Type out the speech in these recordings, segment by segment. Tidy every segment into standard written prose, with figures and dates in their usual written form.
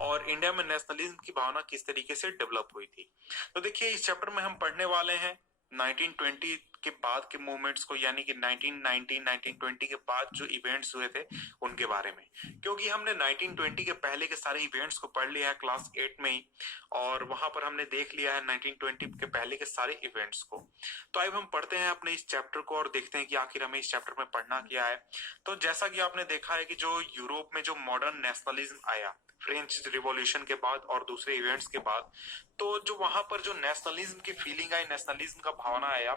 और इंडिया में नेशनलिज्म की भावना किस तरीके से डेवलप हुई थी। तो देखिए इस चैप्टर में हम पढ़ने वाले हैं 1920 के बाद के मूवमेंट्स को, यानी कि 1919 1920 के बाद जो इवेंट्स हुए थे उनके बारे में, क्योंकि हमने 1920 के पहले के सारे इवेंट्स को पढ़ लिया है क्लास 8 में ही, और वहां पर हमने देख लिया है 1920 के पहले के सारे इवेंट्स को। तो अब हम पढ़ते हैं अपने इस चैप्टर को और देखते हैं कि आखिर हमें इस चैप्टर में पढ़ना क्या है। तो जैसा कि आपने देखा है कि जो यूरोप में जो मॉडर्न नेशनलिज्म आया फ्रेंच रिवॉल्यूशन के बाद और दूसरे इवेंट्स के बाद, तो जो वहां पर जो नेशनलिज्म की फीलिंग आई, नेशनलिज्म का भावना आया,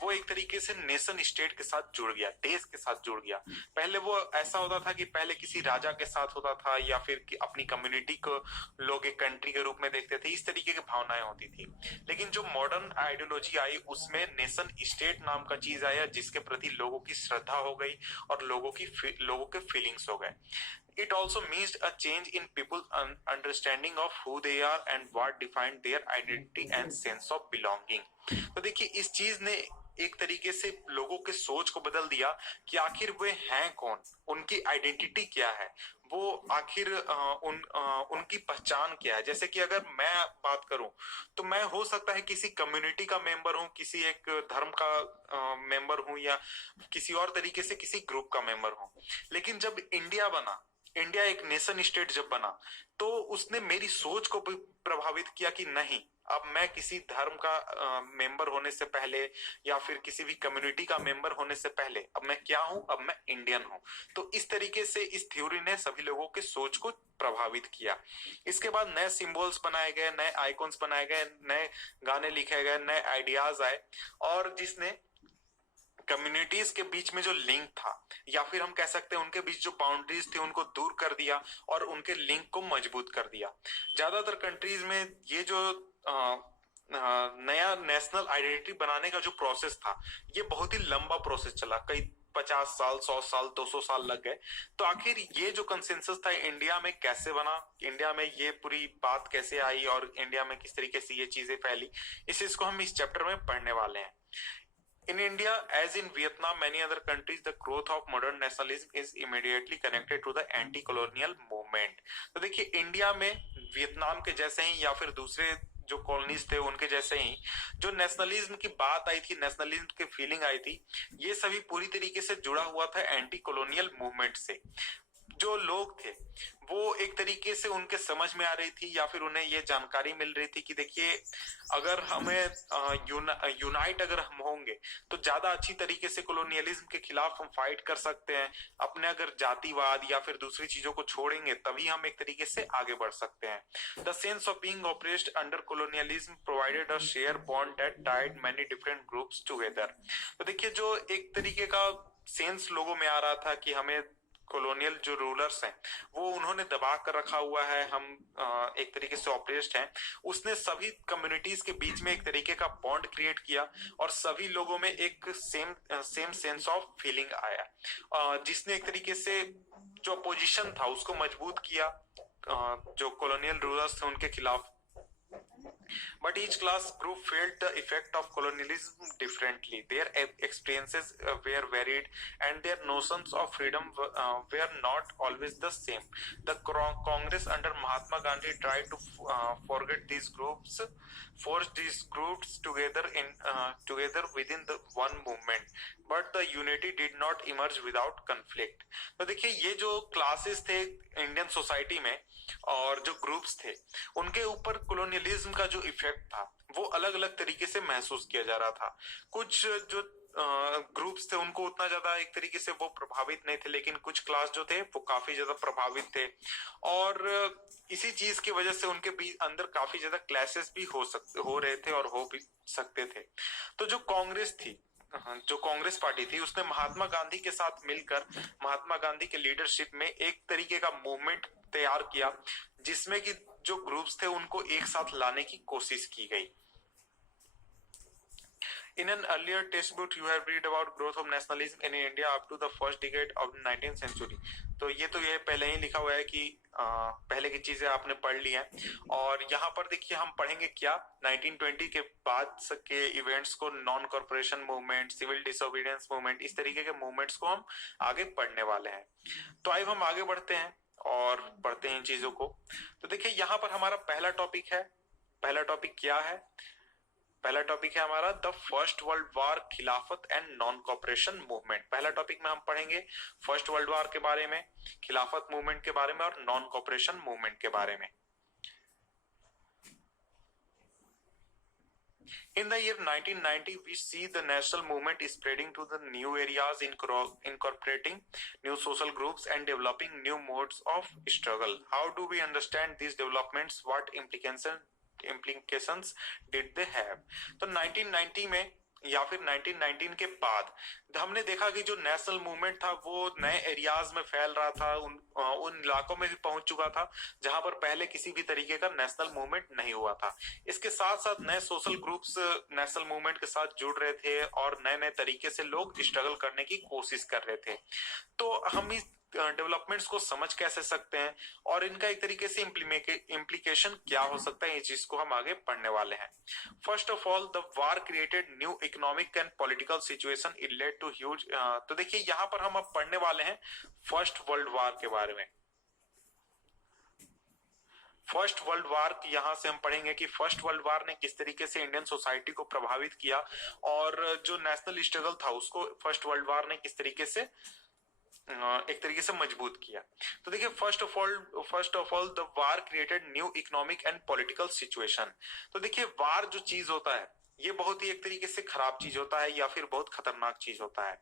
वो एक तरीके से नेशन स्टेट के साथ जुड़ गया, देश के साथ जुड़ गया। पहले वो ऐसा होता था कि पहले किसी राजा के साथ होता था या फिर कि अपनी कम्युनिटी को लोग एक कंट्री के रूप में देखते थे, इस तरीके की भावनाएं होती थी। लेकिन जो मॉडर्न आइडियोलॉजी आई उसमें नेशन स्टेट नाम का चीज आया, जिसके प्रति लोगों की श्रद्धा हो गई और लोगों के फीलिंग्स हो गए। It also means a change in people's understanding of who they are and what defined their identity and sense of belonging। तो देखिए इस चीज ने एक तरीके से लोगों के सोच को बदल दिया कि आखिर वे हैं कौन, उनकी आइडेंटिटी क्या है, वो आखिर उनकी पहचान क्या है। जैसे कि अगर मैं बात करूं तो मैं हो सकता है किसी कम्युनिटी का मेंबर हूं, किसी एक धर्म का मेंबर हूं, या किसी और तरीके से किसी ग्रुप का मेंबर हूं। लेकिन जब इंडिया बना, इंडिया एक नेशन स्टेट जब बना, तो उसने मेरी सोच को भी प्रभावित किया कि नहीं, अब मैं किसी धर्म का मेंबर होने से पहले या फिर किसी भी कम्युनिटी का मेंबर होने से पहले अब मैं क्या हूं, अब मैं इंडियन हूं। तो इस तरीके से इस थ्योरी ने सभी लोगों के सोच को प्रभावित किया। इसके बाद नए सिंबल्स बनाए गए, नए आइकॉन्स बनाए गए, नए गाने लिखे गए, नए आइडियाज आए, और जिसने कम्युनिटीज के बीच में जो लिंक था, या फिर हम कह सकते हैं उनके बीच जो बाउंड्रीज थी, उनको दूर कर दिया और उनके लिंक को मजबूत कर दिया। ज्यादातर कंट्रीज में ये जो नया नेशनल आइडेंटिटी बनाने का जो प्रोसेस था, ये बहुत ही लंबा प्रोसेस चला, कई 50 साल, 100 साल, 200 साल लग गए। तो आखिर ये जो कंसेंसस था इंडिया में कैसे बना, इंडिया में ये पूरी बात कैसे आई और इंडिया में किस तरीके से ये चीजें फैली, इस चीज को हम इस चैप्टर में पढ़ने वाले हैं। In India, as in Vietnam, many other countries, the growth of modern nationalism is immediately connected to the anti-colonial movement। तो देखिए इंडिया में वियतनाम के जैसे ही या फिर दूसरे जो कॉलोनीज थे उनके जैसे ही जो नेशनलिज्म की बात आई थी, नेशनलिज्म की फीलिंग आई थी, ये सभी पूरी तरीके से जुड़ा हुआ था एंटी कॉलोनियल मूवमेंट से। जो लोग थे वो एक तरीके से उनके समझ में आ रही थी या फिर उन्हें ये जानकारी मिल रही थी कि देखिए अगर हमें यूनाइट अगर हम होंगे तो ज्यादा अच्छी तरीके से कॉलोनियलिज्म के खिलाफ हम फाइट कर सकते हैं। अपने अगर जातिवाद या फिर दूसरी चीजों को छोड़ेंगे तभी हम एक तरीके से आगे बढ़ सकते हैं। The sense of being oppressed under colonialism provided a share bond that tied many different groups together. तो देखिए जो एक तरीके का सेंस लोगों में आ रहा था कि हमें कॉलोनियल जो रूलर्स हैं वो उन्होंने दबा कर रखा हुआ है, हम एक तरीके से ऑपरेस्ड हैं, उसने सभी कम्युनिटीज के बीच में एक तरीके का बॉन्ड क्रिएट किया और सभी लोगों में एक सेम सेंस ऑफ फीलिंग आया, जिसने एक तरीके से जो अपोजिशन था उसको मजबूत किया जो कॉलोनियल रूलर्स थे उनके खिलाफ। But each class group felt the effect of colonialism differently. Their experiences were varied and their notions of freedom were not always the same. The Congress under Mahatma Gandhi tried to forget these groups, force these groups together within the one movement. But the unity did not emerge without conflict. तो देखिए ये जो classes थे Indian society में और जो groups थे उनके ऊपर कॉलोनियलिज्म का जो इफेक्ट था वो अलग अलग तरीके से महसूस किया जा रहा था। कुछ जो ग्रुप्स थे उनको उतना ज्यादा एक तरीके से वो प्रभावित नहीं थे, लेकिन कुछ क्लास जो थे वो काफी ज्यादा प्रभावित थे और इसी चीज की वजह से उनके बीच अंदर काफी ज्यादा क्लैशेस भी हो रहे थे और हो भी सकते थे। तो जो कांग्रेस थी, जो कांग्रेस पार्टी थी, उसने महात्मा गांधी के साथ मिलकर महात्मा गांधी के लीडरशिप में एक तरीके का मूवमेंट तैयार किया जिसमें कि जो ग्रुप्स थे उनको एक साथ लाने की कोशिश की गई। In an earlier textbook you have read about growth of nationalism in India up to the first decade of the 19th century। तो ये पहले ही लिखा हुआ है कि पहले की चीजें आपने पढ़ ली हैं और यहाँ पर देखिए हम पढ़ेंगे क्या 1920 के बाद के इवेंट्स को, non cooperation movement, civil disobedience movement, इस तरीके के मूवमेंट्स को हम आगे पढ़ने वाले हैं। तो आइए हम आगे बढ़ते हैं और पढ़ते हैं इन चीजों को। तो देखिए यहाँ पर हमारा पहला टॉपिक है। पहला टॉपिक क्या है? पहला टॉपिक है हमारा द फर्स्ट वर्ल्ड वॉर, खिलाफत एंड नॉन कॉपरेशन मूवमेंट। पहला टॉपिक में हम पढ़ेंगे फर्स्ट वर्ल्ड वॉर के बारे में, खिलाफत मूवमेंट के बारे में और नॉन कॉपरेशन मूवमेंट के बारे में। In the year 1990, we see the national movement is spreading to the new areas, incorporating new social groups and developing new modes of struggle. How do we understand these developments? What implications did they have? तो 1990 में या फिर 1919 के बाद हमने देखा कि जो नेशनल मूवमेंट था वो नए एरियाज में फैल रहा था, उन इलाकों में भी पहुंच चुका था जहां पर पहले किसी भी तरीके का नेशनल मूवमेंट नहीं हुआ था। इसके साथ साथ नए सोशल ग्रुप्स नेशनल मूवमेंट के साथ जुड़ रहे थे और नए नए तरीके से लोग स्ट्रगल करने की कोशिश कर रहे थे। तो हम इस डेवलपमेंट्स को समझ कैसे सकते हैं और इनका एक तरीके से इम्प्लीकेशन क्या हो सकता है, इस चीज को हम आगे पढ़ने वाले हैं। First of all, the war created new economic and political situation, it led to huge. तो देखिए यहाँ पर हम अब पढ़ने वाले हैं फर्स्ट वर्ल्ड वार के बारे में। फर्स्ट वर्ल्ड वार यहां से हम पढ़ेंगे कि फर्स्ट वर्ल्ड वार ने किस तरीके से इंडियन सोसाइटी को प्रभावित किया और जो नेशनल स्ट्रगल था उसको फर्स्ट वर्ल्ड वार ने किस तरीके से एक तरीके से मजबूत किया। तो देखिए first of all the war created new economic and political situation. तो देखिए वार जो चीज होता है ये बहुत ही एक तरीके से खराब चीज होता है या फिर बहुत खतरनाक चीज होता है।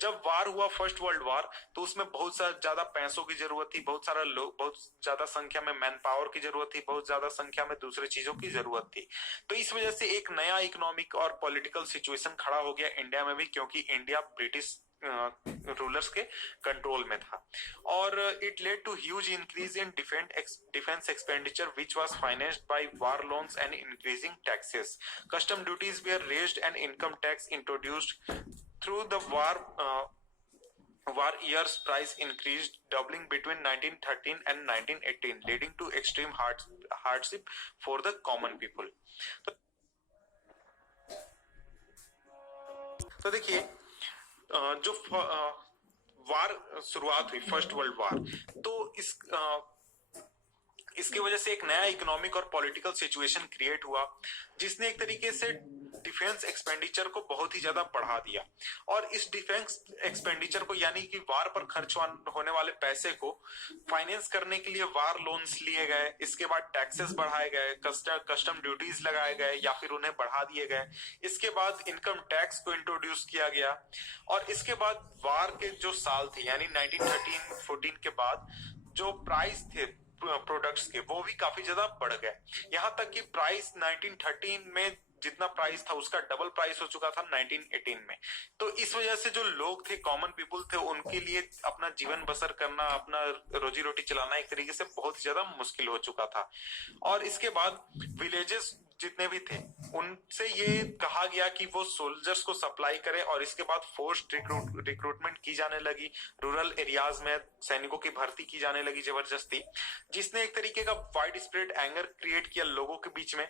जब वार हुआ फर्स्ट वर्ल्ड वार तो उसमें बहुत ज्यादा पैसों की जरूरत थी, बहुत सारा लोग, बहुत ज्यादा संख्या में मैन पावर की जरूरत थी, बहुत ज्यादा संख्या में दूसरे चीजों की जरूरत थी। तो इस वजह से एक नया इकोनॉमिक और पॉलिटिकल सिचुएशन खड़ा हो गया इंडिया में भी, क्योंकि इंडिया ब्रिटिश रूलर्स के कंट्रोल में था। और it led to huge increase in defence expenditure which was financed by war loans and increasing taxes. Custom duties were raised and income tax introduced through the war years price increased, doubling between 1913 and 1918, leading to extreme hardship for the common people. तो देखिए जो वार शुरुआत हुई first world war, तो इसकी वजह से एक नया इकोनॉमिक और पॉलिटिकल सिचुएशन क्रिएट हुआ जिसने एक तरीके से डिफेंस एक्सपेंडिचर को बहुत ही ज्यादा बढ़ा दिया। और इस डिफेंस एक्सपेंडिचर को यानी कि वार पर खर्च होने वाले पैसे को फाइनेंस करने के लिए वार लोन्स लिए गए, इसके बाद टैक्सेस बढ़ाए गए, कस्टम ड्यूटीज लगाए गए या फिर उन्हें बढ़ा दिए गए, इसके बाद इनकम टैक्स को इंट्रोड्यूस किया गया और इसके बाद वार के जो साल थे यानी 1913-14 के बाद जो प्राइस थे प्रोडक्ट्स के वो भी काफी ज्यादा बढ़ गए। यहाँ तक कि प्राइस 1913 में जितना प्राइस था उसका डबल प्राइस हो चुका था 1918 में। तो इस वजह से जो लोग थे, कॉमन पीपल थे, उनके लिए अपना जीवन बसर करना, अपना रोजी रोटी चलाना एक तरीके से बहुत ज्यादा मुश्किल हो चुका था। और इसके बाद विलेजेस जितने भी थे उनसे ये कहा गया कि वो सोल्जर्स को सप्लाई करे और इसके बाद फोर्स्ड रिक्रूटमेंट की जाने लगी, रूरल एरियाज में सैनिकों की भर्ती की जाने लगी जबरदस्ती, जिसने एक तरीके का वाइड स्प्रेड एंगर क्रिएट किया लोगों के बीच में।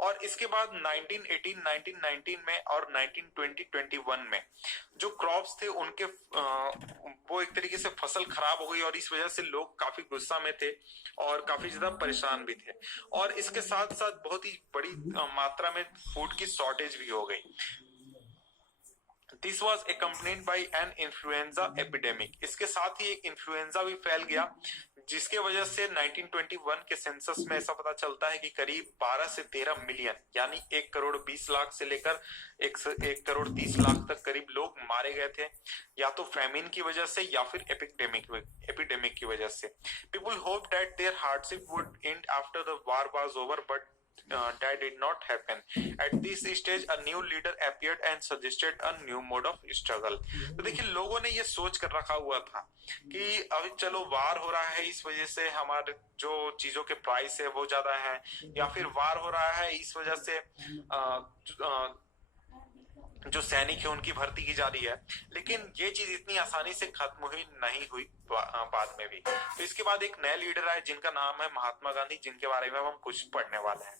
और इसके बाद 1918, 1919 में और 1920-21 में जो क्रॉप्स थे उनके वो एक तरीके से फसल खराब हो गई और इस वजह से लोग काफी गुस्सा में थे और काफी ज्यादा परेशान भी थे। और इसके साथ साथ बहुत ही बड़ी मात्रा में फूड की शॉर्टेज भी हो गई। This was accompanied by an influenza epidemic। इसके साथ ही एक इन्फ्लुएंजा भी फैल गया जिसके वजह से 1921 के सेंसस में ऐसा पता चलता है कि करीब 12 से 13 मिलियन यानी 1 करोड़ 20 लाख से लेकर 1 करोड़ 30 लाख तक करीब लोग मारे गए थे, या तो फैमिन की वजह से या फिर एपिडेमिक की वजह से। People hope that their hardship would end after the war was over, but that did not happen. At this stage, a new leader appeared and suggested a new mode of struggle. तो देखिए लोगों ने ये सोच कर रखा हुआ था कि अभी चलो वार हो रहा है, इस वजह से हमारे जो चीजों के प्राइस है वो ज्यादा है, या फिर वार हो रहा है इस वजह से जो सैनिक है उनकी भर्ती की जा रही है। लेकिन ये चीज इतनी आसानी से खत्म हुई नहीं हुई बाद में भी। तो इसके बाद एक नए लीडर आए जिनका नाम है महात्मा गांधी, जिनके बारे में हम कुछ पढ़ने वाले हैं।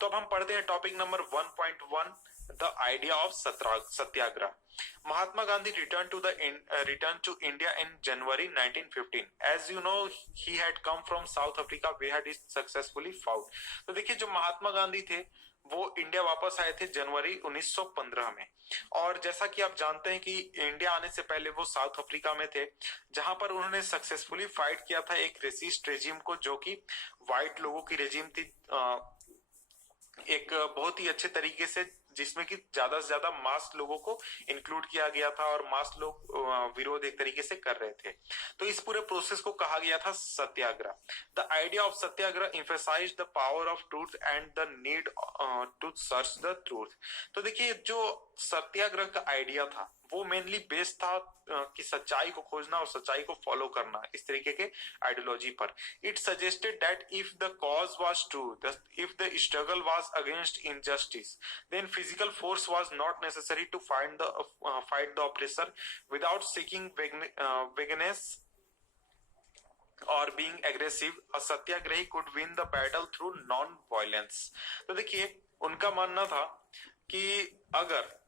तो अब हम पढ़ते हैं topic number 1.1 the idea of satyagrah. Mahatma Gandhi returned to India in January 1915. As you know, he had come from South Africa where he successfully fought. तो देखिए जो महात्मा गांधी थे वो इंडिया वापस आए थे जनवरी 1915 में। और जैसा कि आप जानते हैं कि इंडिया आने से पहले वो साउथ अफ्रीका में थे, जहां पर उन्होंने सक्सेसफुली फाइट किया था एक रेसिस्ट रेजिम को, जो कि व्हाइट लोगों की रेजिम थी, एक बहुत ही अच्छे तरीके से, जिसमें कि ज्यादा से ज्यादा मास लोगों को इंक्लूड किया गया था और मास लोग विरोध एक तरीके से कर रहे थे। तो इस पूरे प्रोसेस को कहा गया था satyagraha. The idea of satyagraha emphasized the power of truth and the need to search the truth. तो देखिए जो सत्याग्रह का आइडिया था वो मेनली बेस्ड था कि सच्चाई को खोजना और सच्चाई को फॉलो करना, इस तरीके के आइडियोलॉजी पर। It suggested that if the cause was true, if the struggle was against injustice, then physical force was not necessary to fight the oppressor without seeking vengeance or being aggressive. A satyagrahi could win the battle through non-violence. तो देखिए उनका मानना था कि अगर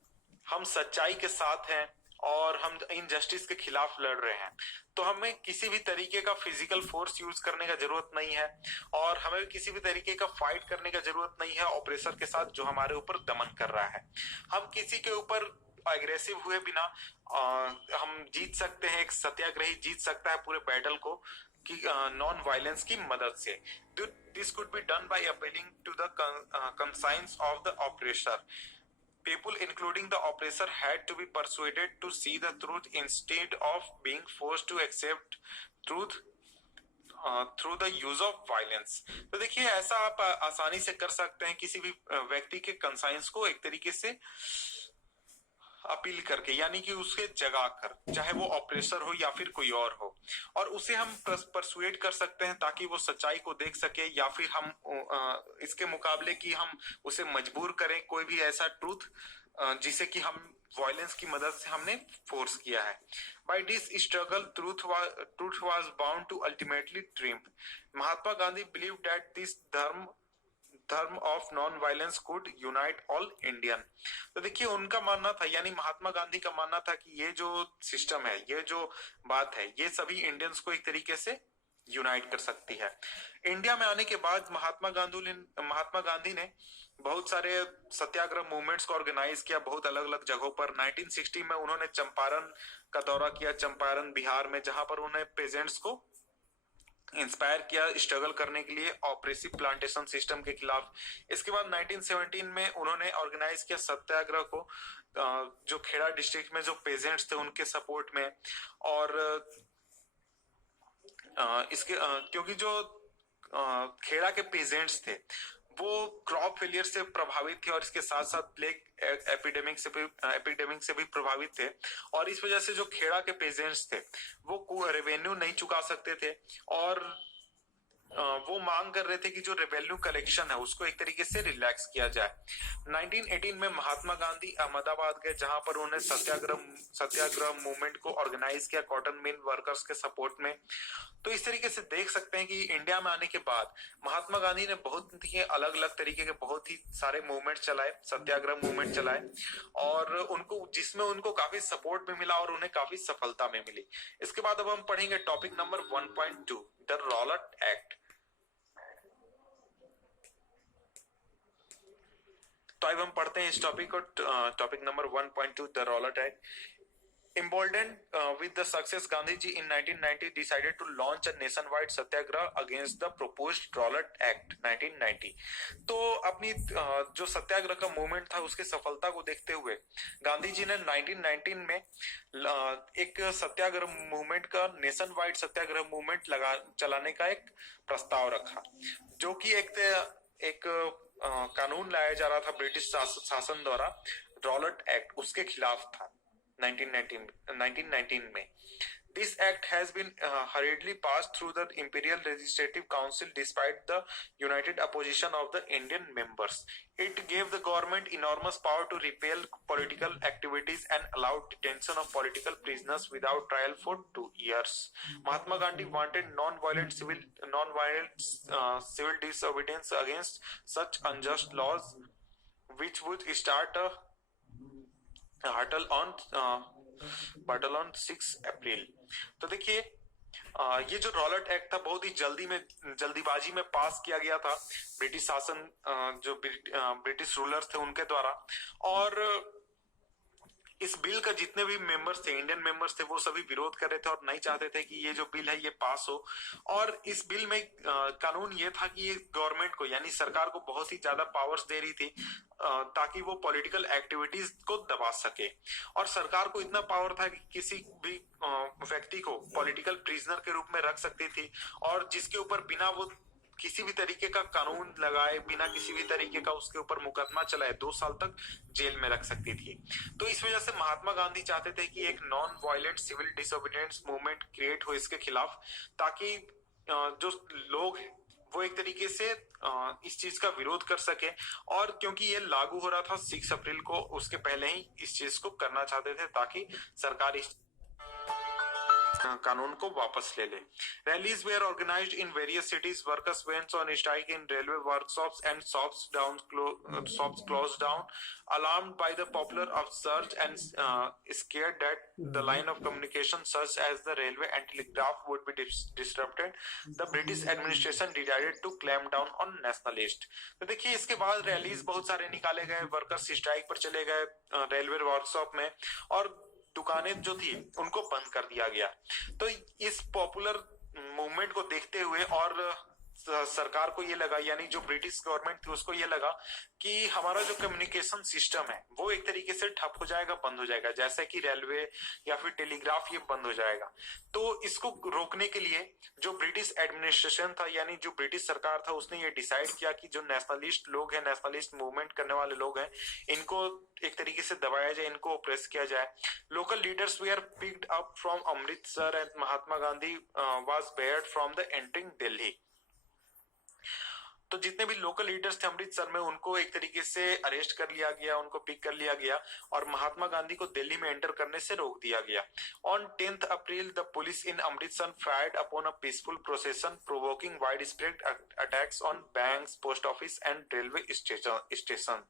हम सच्चाई के साथ हैं और हम इनजस्टिस के खिलाफ लड़ रहे हैं तो हमें किसी भी तरीके का फिजिकल फोर्स यूज करने का जरूरत नहीं है और हमें किसी भी तरीके का फाइट करने का जरूरत नहीं है ऑपरेसर के साथ जो हमारे ऊपर दमन कर रहा है। हम किसी के ऊपर एग्रेसिव हुए बिना हम जीत सकते हैं, एक सत्याग्रही जीत सकता है पूरे बैटल को कि नॉन वायलेंस की मदद से। This could be done by appealing to the conscience of the oppressor. People, including the oppressor, had to be persuaded to see the truth instead of being forced to accept truth through the use of violence. तो देखिए ऐसा आप आसानी से कर सकते हैं किसी भी व्यक्ति के कंसाइंस को एक तरीके से अपील करके, यानी कि उसके जगा कर, चाहे वो ऑपरेसर हो या फिर कोई और हो, और उसे हम परसुएट कर सकते हैं ताकि वो सच्चाई को देख सके, या फिर हम इसके मुकाबले कि हम उसे मजबूर करें कोई भी ऐसा ट्रूथ जिसे कि हम वायलेंस की मदद से हमने फोर्स किया है। By this struggle truth was bound to ultimately triumph. Mahatma Gandhi believe that this dharma of non violence could unite all Indian. तो देखिए उनका मानना था, यानी महात्मा गांधी का मानना था कि ये जो सिस्टम है, ये जो बात है, ये सभी इंडियंस को एक तरीके से यूनाइट कर सकती है। इंडिया में आने के बाद महात्मा गांधी ने बहुत सारे सत्याग्रह मूवमेंट्स को ऑर्गेनाइज किया बहुत अलग अलग जगहों पर। 1960 में उन्होंने चंपारण का दौरा किया, चंपारण बिहार में, जहां पर उन्हें पेजेंट्स को इंस्पायर किया स्ट्रगल करने के लिए ऑपरेसिव प्लांटेशन सिस्टम के खिलाफ। इसके बाद 1917 में उन्होंने ऑर्गेनाइज किया सत्याग्रह को जो खेड़ा डिस्ट्रिक्ट में जो पेजेंट्स थे उनके सपोर्ट में। और इसके क्योंकि जो खेड़ा के पेजेंट्स थे वो क्रॉप फेलियर से प्रभावित थे और इसके साथ साथ प्लेग एपिडेमिक से भी प्रभावित थे, और इस वजह से जो खेड़ा के पेजेंट्स थे वो रेवेन्यू नहीं चुका सकते थे और वो मांग कर रहे थे कि जो रेवेन्यू कलेक्शन है उसको एक तरीके से रिलैक्स किया जाए। 1918 में महात्मा गांधी अहमदाबाद गए जहां पर उन्होंने सत्याग्रह मूवमेंट को ऑर्गेनाइज किया कॉटन मिल वर्कर्स के सपोर्ट में। तो इस तरीके से देख सकते हैं कि इंडिया में आने के बाद महात्मा गांधी ने बहुत ही अलग अलग तरीके के बहुत ही सारे मूवमेंट चलाए, सत्याग्रह मूवमेंट चलाए, और उनको जिसमें उनको काफी सपोर्ट भी मिला और उन्हें काफी सफलता में मिली। इसके बाद अब हम पढ़ेंगे topic number 1.2 the Rowlatt act. तो अब हम पढ़ते हैं इस टॉपिक को, topic number 1.2 the Rowlatt act. Emboldened with the success, Gandhiji in 1990 decided to launch a nationwide satyagraha against the proposed Rowlatt Act 1990। तो अपनी जो सत्याग्रह का मूवमेंट था उसके सफलता को देखते हुए गांधी जी ने 1919 में एक सत्याग्रह मूवमेंट का नेशन वाइड सत्याग्रह मूवमेंट चलाने का एक प्रस्ताव रखा, जो कि एक कानून लाया जा रहा था ब्रिटिश शासन द्वारा, रॉलेट एक्ट, उसके खिलाफ था 1919 में। This act has been hurriedly passed through the Imperial Legislative Council despite the united opposition of the Indian members. It gave the government enormous power to repeal political activities and allowed detention of political prisoners without trial for 2 years. Mahatma Gandhi wanted non-violent civil disobedience against such unjust laws, which would start a हटल on 6 अप्रैल। तो देखिए ये जो Rowlatt act था बहुत ही जल्दीबाजी में पास किया गया था ब्रिटिश शासन जो ब्रिटिश रूलर्स थे उनके द्वारा। और इस बिल का जितने भी मेंबर्स थे, इंडियन मेंबर्स थे, वो सभी विरोध कर रहे थे और नहीं चाहते थे कि ये जो बिल है ये पास हो। और इस बिल में कानून ये था कि ये गवर्नमेंट को यानी सरकार को बहुत ही ज्यादा पावर्स दे रही थी ताकि वो पॉलिटिकल एक्टिविटीज को दबा सके। और सरकार को इतना पावर था कि किसी भी व्यक्ति को पॉलिटिकल प्रिजनर के रूप में रख सकती थी और जिसके ऊपर बिना वो किसी भी तरीके का कानून लगाए, बिना किसी भी तरीके का उसके ऊपर मुकदमा चलाए 2 साल तक जेल में रख सकती थी। तो इस वजह से महात्मा गांधी चाहते थे कि एक non violent civil disobedience movement create हो इसके खिलाफ, ताकि जो लोग हैं वो एक तरीके से इस चीज का विरोध कर सके। और क्योंकि ये लागू हो रहा था 6 अप्रैल को, उसके पहले ही इस चीज को करना चाहते थे ताकि सरकार इस कानून को वापस ले ले। Rallies were organised in various cities, workers went on strike in railway workshops and shops closed down, alarmed by the popular upsurge and scared that the line of communication such as the railway and telegraph would be disrupted, the British administration decided to clamp down on nationalists। तो देखिए इसके बाद rallies बहुत सारे निकाले गए, workers strike पर चले गए रेलवे वर्कशॉप में, और दुकानें जो थी उनको बंद कर दिया गया। तो इस पॉपुलर मूवमेंट को देखते हुए और सरकार को ये लगा, यानी जो ब्रिटिश गवर्नमेंट थी उसको ये लगा कि हमारा जो कम्युनिकेशन सिस्टम है वो एक तरीके से ठप हो जाएगा, बंद हो जाएगा, जैसे कि रेलवे या फिर टेलीग्राफ ये बंद हो जाएगा। तो इसको रोकने के लिए जो ब्रिटिश एडमिनिस्ट्रेशन था यानी जो ब्रिटिश सरकार था उसने ये डिसाइड किया कि जो नेशनलिस्ट लोग हैं, नेशनलिस्ट मूवमेंट करने वाले लोग हैं, इनको एक तरीके से दबाया जाए, इनको ऑप्रेस किया जाए। Local leaders were picked up from Amritsar and Mahatma Gandhi was barred from the entering Delhi. तो जितने भी लोकल लीडर्स थे अमृतसर में उनको एक तरीके से अरेस्ट कर लिया गया, उनको पिक कर लिया गया और महात्मा गांधी को दिल्ली में एंटर करने से रोक दिया गया। On 10th April the police in Amritsar fired upon a peaceful procession provoking wide spread attacks on banks, post office and railway station.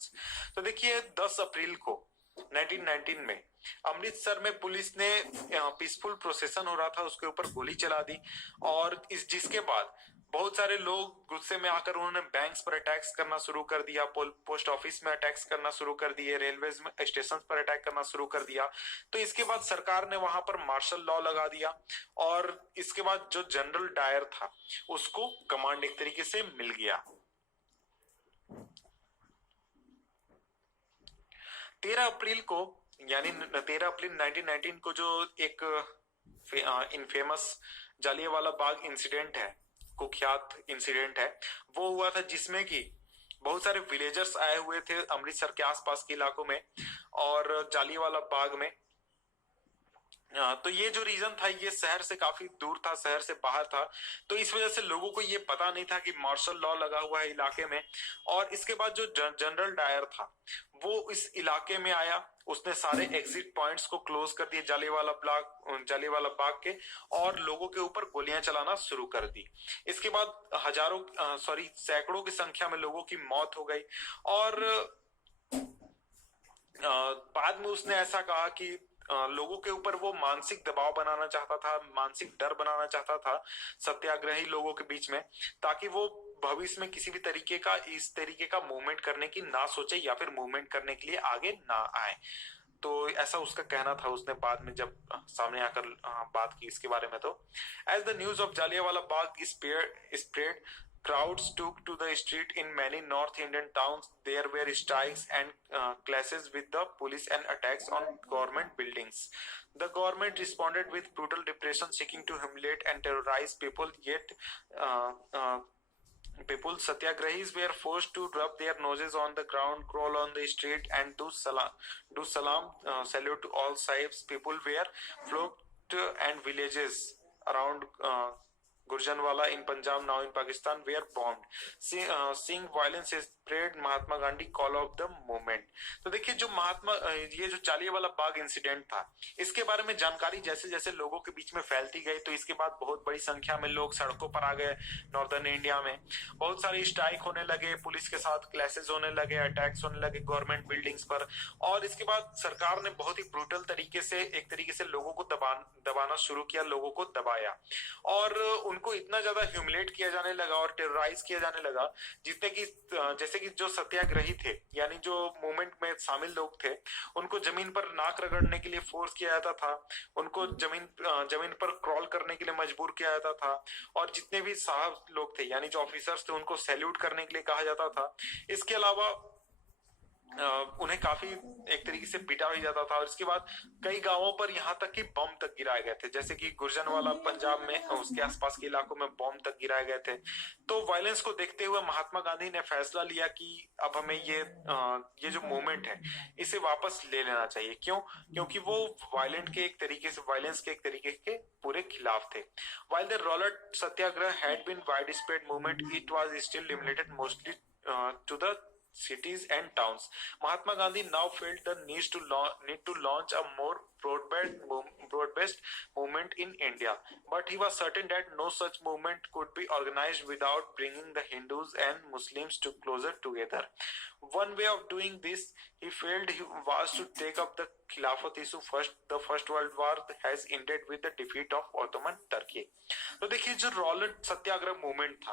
तो देखिए 10 अप्रैल को 1919 में अमृतसर में पुलिस ने पीसफुल प्रोसेशन हो रहा था उसके ऊपर गोली चला दी, और जिसके बाद बहुत सारे लोग गुस्से में आकर उन्होंने बैंक्स पर अटैक्स करना शुरू कर दिया, पोस्ट ऑफिस में अटैक्स करना शुरू कर दिए, रेलवे में स्टेशन पर अटैक करना शुरू कर दिया। तो इसके बाद सरकार ने वहां पर मार्शल लॉ लगा दिया और इसके बाद जो जनरल डायर था उसको कमांड एक तरीके से मिल गया। 13 अप्रैल को यानी 13 अप्रैल 1919 को जो एक इनफेमस जालियांवाला बाग इंसिडेंट है, कुख्यात इंसिडेंट है, वो हुआ था जिसमें कि बहुत सारे विलेजर्स आए हुए थे अमृतसर के आसपास के इलाकों में और जालियांवाला बाग में। तो ये जो रीजन था ये शहर से काफी दूर था, शहर से बाहर था, तो इस वजह से लोगों को ये पता नहीं था कि मार्शल लॉ लगा हुआ है इलाके में। और इसके बाद जो जनरल डायर था वो इस इलाके में आया, उसने सारे एग्जिट पॉइंट्स को क्लोज कर दिए जालियांवाला बाग के, और लोगों के ऊपर गोलियां चलाना शुरू कर दी। इसके बाद सैकड़ों की संख्या में लोगों की मौत हो गई। और बाद में उसने ऐसा कहा कि लोगों के ऊपर वो मानसिक दबाव बनाना चाहता था, मानसिक डर बनाना चाहता था सत्याग्रही लोगों के बीच में, ताकि वो भविष्य में किसी भी तरीके का इस तरीके का मूवमेंट करने की ना सोचे या फिर मूवमेंट करने के लिए आगे ना आए। तो ऐसा उसका कहना था, उसने बाद में जब सामने आकर बात की इसके बारे में। तो as the news of Jallianwala Bagh spread, crowds took to the street in many North Indian towns. There were strikes and clashes with the police and attacks on government buildings. The government responded with brutal repression, seeking to humiliate and terrorize people. Yet, satyagrahis were forced to rub their noses on the ground, crawl on the street, and do salam salute to all sides. People were flocked and villages around Gurjanwala in Punjab, now in Pakistan, were bombed. Seeing violence spread, Mahatma Gandhi call of the movement. तो देखिए जो ये जो Jallianwala Bagh incident था, इसके बारे में जानकारी जैसे जैसे लोगों के बीच में फैलती गई, तो इसके बाद बहुत बड़ी संख्या में लोग सड़कों पर आ गए। नॉर्दर्न इंडिया में बहुत सारे स्ट्राइक होने लगे, पुलिस के साथ क्लैशेस होने लगे, अटैक्स होने लगे गवर्नमेंट बिल्डिंग्स पर। और इसके बाद सरकार ने बहुत ही ब्रूटल तरीके से, एक तरीके से लोगों को दबाना शुरू किया, लोगों को दबाया और उनको इतना ज्यादा ह्यूमिलेट किया जाने लगा और टेरराइज किया जाने लगा, जितने की जैसे कि जो सत्याग्रही थे, यानी जो मूवमेंट में शामिल लोग थे, उनको जमीन पर नाक रगड़ने के लिए फोर्स किया जाता था, उनको जमीन पर क्रॉल करने के लिए मजबूर किया जाता था, और जितने भी साहब लोग थे, यानी जो ऑफिसर्स थे, उनको सैल्यूट करने के लिए कहा जाता था। इसके अलावा उन्हें काफी एक तरीके से पीटा भी जाता था। और इसके बाद कई गांवों पर यहाँ तक कि बम तक गिराए गए थे, जैसे कि गुर्जरवाला पंजाब में, उसके आसपास के इलाकों में बम तक गिराए गए थे। तो वायलेंस को देखते हुए महात्मा गांधी ने फैसला लिया कि अब हमें ये जो मूवमेंट है, इसे वापस ले लेना चाहिए। क्यों? क्योंकि वो वायलेंस के एक तरीके के पूरे खिलाफ थे। While the Rollert Satyagraha had been widespread movement, it was still limited mostly to the cities and towns. Mahatma Gandhi now felt the need to launch a more broad-based movement in India, but he was certain that no such movement could be organized without bringing the Hindus and Muslims closer together. One way of doing this, he felt, was to take up the Khilafat issue first. The First World War has ended with the defeat of Ottoman Turkey. तो देखिए जो Rowlatt सत्याग्रह movement था,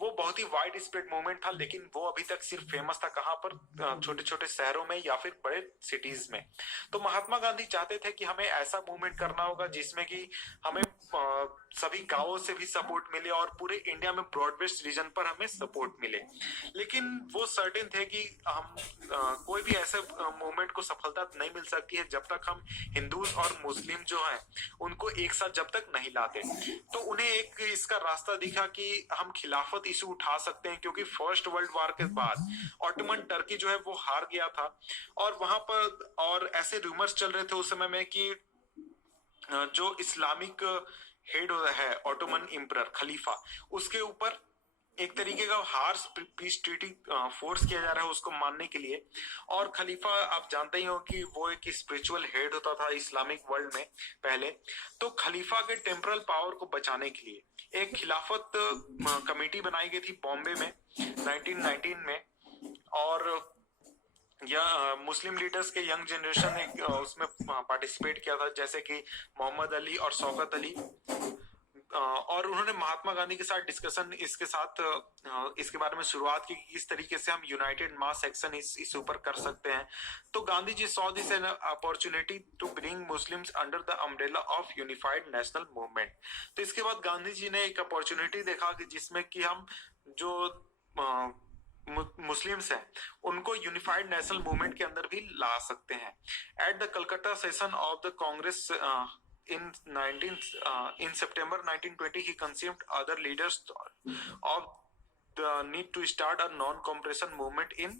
वो बहुत ही wide spread movement था, लेकिन वो अभी तक सिर्फ फेमस था कहाँ पर? छोटे छोटे शहरों में या फिर बड़े सिटीज में। तो महात्मा गांधी चाहते थे कि हमें ऐसा मूवमेंट करना होगा जिसमें कि हमें सभी गांवों से भी सपोर्ट मिले और पूरे इंडिया में ब्रॉड बेस्ड रीजन पर हमें सपोर्ट मिले। लेकिन वो सर्टेन थे कि हम कोई भी ऐसे मूवमेंट को सफलता नहीं मिल सकती है जब तक हम हिंदूज और मुस्लिम जो हैं उनको एक साथ जब तक नहीं लाते। तो उन्हें एक इसका रास्ता दिखा कि हम खिलाफत इशू उठा सकते हैं, क्योंकि फर्स्ट वर्ल्ड वॉर के बाद ऑटोमन टर्की जो है वो हार गया था, और वहां पर और ऐसे रूमर्स चल रहे थे उस समय में कि जो इस्लामिक हेड है ऑटोमन एम्परर खलीफा, उसके ऊपर एक तरीके का हार्श पीस ट्रीटी फोर्स किया जा रहा है उसको मानने के लिए। और खलीफा आप जानते ही हो कि वो एक स्पिरिचुअल हेड होता था इस्लामिक वर्ल्ड में पहले। तो खलीफा के टेम्परल पावर को बचाने के लिए एक खिलाफत कमेटी बनाई गई थी बॉम्बे में 1919 में, और या मुस्लिम लीडर्स के यंग जनरेशन ने उसमें पार्टिसिपेट किया था, जैसे कि मोहम्मद अली और शौकत अली। और उन्होंने महात्मा गांधी के साथ डिस्कशन इसके बारे में शुरुआत की कि किस तरीके से हम यूनाइटेड मास एक्शन इस ऊपर कर सकते हैं। तो Gandhi ji saw this an opportunity to bring Muslims under the umbrella of unified national movement. तो इसके बाद गांधी जी ने एक अपॉर्चुनिटी देखा कि जिसमें कि हम जो मुस्लिम्स हैं उनको यूनिफाइड नेशनल मूवमेंट के अंदर भी ला सकते हैं। At the Calcutta session of the Congress in September 1920, he conceived other leaders of the need to start a non-cooperation movement in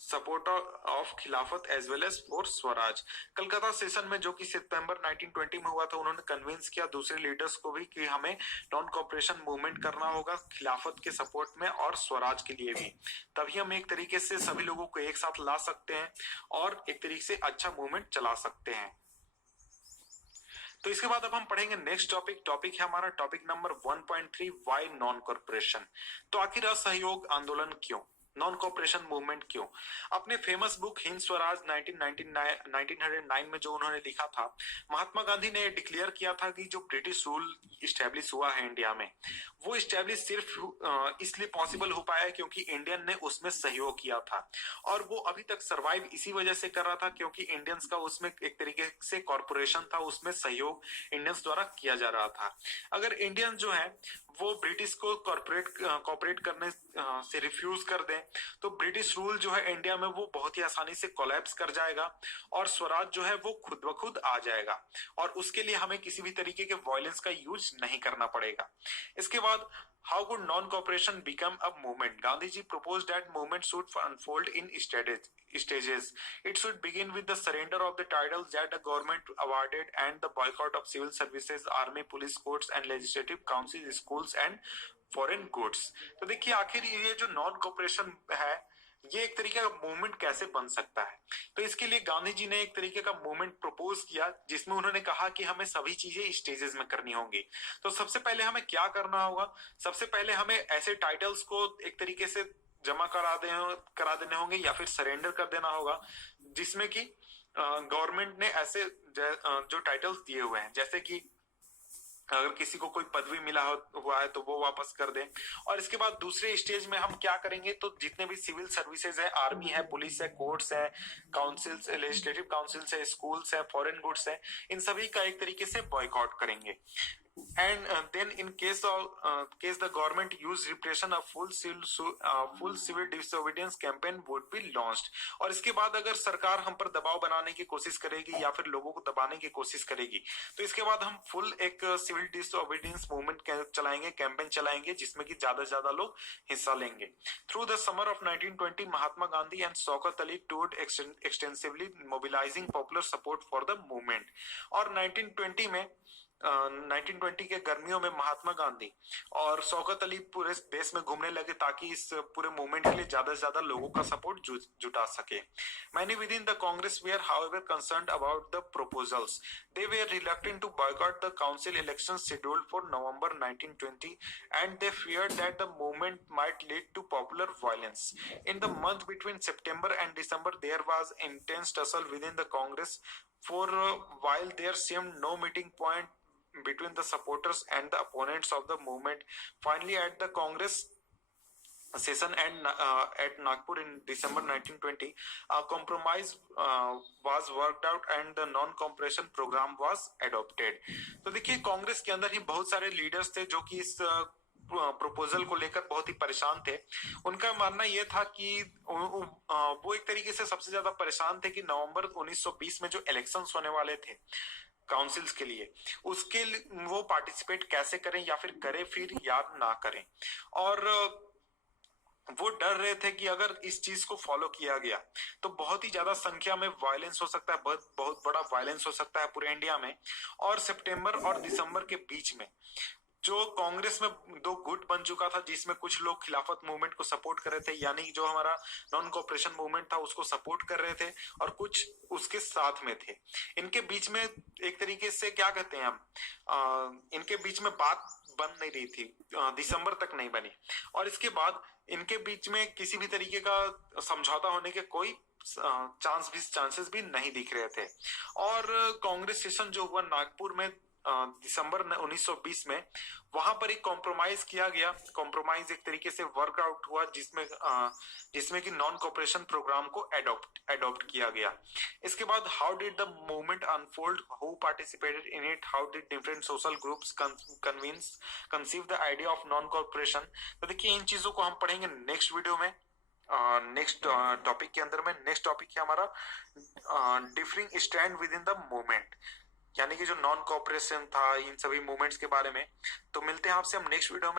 support of खिलाफत as well as for Swaraj. Calcutta session में जो कि सितंबर 1920 में हुआ था, उन्होंने कन्विंस किया दूसरे लीडर्स को भी कि हमें नॉन कॉपरेशन मूवमेंट करना होगा खिलाफत के सपोर्ट में और स्वराज के लिए भी, तभी हम एक तरीके से सभी लोगों को एक साथ ला सकते हैं और एक तरीके से अच्छा मूवमेंट चला सकते हैं। तो इसके बाद अब हम पढ़ेंगे नेक्स्ट टॉपिक है हमारा topic number 1.3, why non corporation. तो आखिर असहयोग आंदोलन क्यों, नॉन कॉपरेशन मूवमेंट क्यों? अपने फेमस बुक हिंद स्वराज 1909 में जो उन्होंने लिखा था, महात्मा गांधी ने डिक्लेयर किया था कि जो ब्रिटिश रूल इस्टेब्लिश हुआ है इंडिया में, वो इस्टेब्लिश सिर्फ इसलिए पॉसिबल हो पाया क्योंकि इंडियन ने उसमें सहयोग किया था, और वो अभी तक सरवाइव इसी वजह से कर रहा था क्योंकि इंडियंस का उसमें एक तरीके से कॉर्पोरेशन था, उसमें सहयोग इंडियंस द्वारा किया जा रहा था। अगर इंडियन जो है वो ब्रिटिश को कॉपरेट करने से रिफ्यूज कर दें तो ब्रिटिश रूल जो है इंडिया में वो बहुत ही आसानी से कोलैप्स कर जाएगा और स्वराज जो है वो खुद ब खुद आ जाएगा, और उसके लिए हमें किसी भी तरीके के वायलेंस का यूज नहीं करना पड़ेगा। इसके बाद How could non-cooperation become a movement? Gandhiji proposed that movement should unfold in stages. It should begin with the surrender of the titles that the government awarded and the boycott of civil services, army, police, courts and legislative councils, schools and foreign goods. तो देखिए आखिर ये जो non cooperation है ये एक तरीके का मूवमेंट कैसे बन सकता है। तो इसके लिए गांधी जी ने एक तरीके का मूवमेंट प्रपोज किया जिसमें उन्होंने कहा कि हमें सभी चीजें स्टेजेस में करनी होंगी। तो सबसे पहले हमें क्या करना होगा, सबसे पहले हमें ऐसे टाइटल्स को एक तरीके से जमा करा देने होंगे या फिर सरेंडर कर देना होगा जिसमें कि गवर्नमेंट ने ऐसे जो टाइटल्स दिए हुए हैं, जैसे कि अगर किसी को कोई पदवी मिला हुआ है तो वो वापस कर दें। और इसके बाद दूसरे स्टेज में हम क्या करेंगे, तो जितने भी सिविल सर्विसेज है, आर्मी है, पुलिस है, कोर्ट्स है, काउंसिल्स, लेजिस्लेटिव काउंसिल्स है, स्कूल्स है, फॉरेन गुड्स है, इन सभी का एक तरीके से बॉयकॉट करेंगे। And then in case the government use repression, a full civil disobedience campaign would be launched। और इसके बाद अगर सरकार हम पर दबाव बनाने की कोशिश करेगी या फिर लोगों को दबाने की कोशिश करेगी तो इसके बाद हम फुल एक सिविल डिसोबीडियंस मूवमेंट चलाएंगे, कैंपेन चलाएंगे जिसमें कि ज्यादा से ज्यादा लोग हिस्सा लेंगे। Through the summer of 1920 Mahatma Gandhi and Shaukat Ali toured extensively mobilising popular support for the movement. और 1920 में 1920 के गर्मियों में महात्मा गांधी और शौकत अली पूरे देश में घूमने लगे ताकि इस पूरे मूवमेंट के लिए ज्यादा से ज्यादा लोगों का सपोर्ट जुटा सके। Many within the Congress were however concerned about the proposals. They were reluctant to boycott the council elections scheduled for November 1920 and they feared that the movement might lead to popular violence. In the month between September and December there was intense tussle within the Congress for while there seemed no meeting point between the supporters and the opponents of the movement. Finally, at the Congress session at Nagpur in December 1920, a compromise was worked out and the non-cooperation program was adopted। तो देखिए कांग्रेस के अंदर ही बहुत सारे leaders थे जो कि इस प्रपोजल को लेकर बहुत ही परेशान थे। उनका मानना यह था कि वो एक तरीके से सबसे ज्यादा परेशान थे कि नवंबर 1920 में जो इलेक्शंस होने वाले थे काउंसिल्स के लिए, उसके वो पार्टिसिपेट कैसे करें या फिर करें फिर या ना करें। और वो डर रहे थे कि अगर इस चीज को फॉलो किया गया तो बहुत ही ज्यादा संख्या में वायलेंस हो सकता है, बहुत बड़ा वायलेंस हो सकता है पूरे इंडिया में। और सितंबर और दिसंबर के बीच में जो कांग्रेस में दो गुट बन चुका था जिसमें कुछ लोग खिलाफत मूवमेंट को सपोर्ट कर रहे थे, यानी जो हमारा नॉन कोऑपरेशन मूवमेंट था उसको सपोर्ट कर रहे थे और कुछ उसके साथ में थे। इनके बीच में एक तरीके से क्या कहते हैं हम, इनके बीच में बात बन नहीं रही थी, दिसंबर तक नहीं बनी। और इसके बाद इनके बीच में किसी भी तरीके का समझौता होने के कोई चांसेस भी नहीं दिख रहे थे। और कांग्रेस सेशन जो हुआ नागपुर में दिसंबर 1920 में, वहां पर एक कॉम्प्रोमाइज किया गया। कॉम्प्रोमाइज एक तरीके से वर्कआउट हुआ जिसमें कि नॉन कोऑपरेशन प्रोग्राम को अडॉप्ट किया गया। इसके बाद how did the movement unfold, who participated in it, how did different social groups conceive the idea of non cooperation. तो देखिए इन चीजों को हम पढ़ेंगे नेक्स्ट वीडियो में, नेक्स्ट टॉपिक के अंदर में। नेक्स्ट टॉपिक है हमारा differing stand with in the movement, यानी कि जो नॉन कोऑपरेशन था इन सभी मूवमेंट्स के बारे में। तो मिलते हैं आपसे हम नेक्स्ट वीडियो में।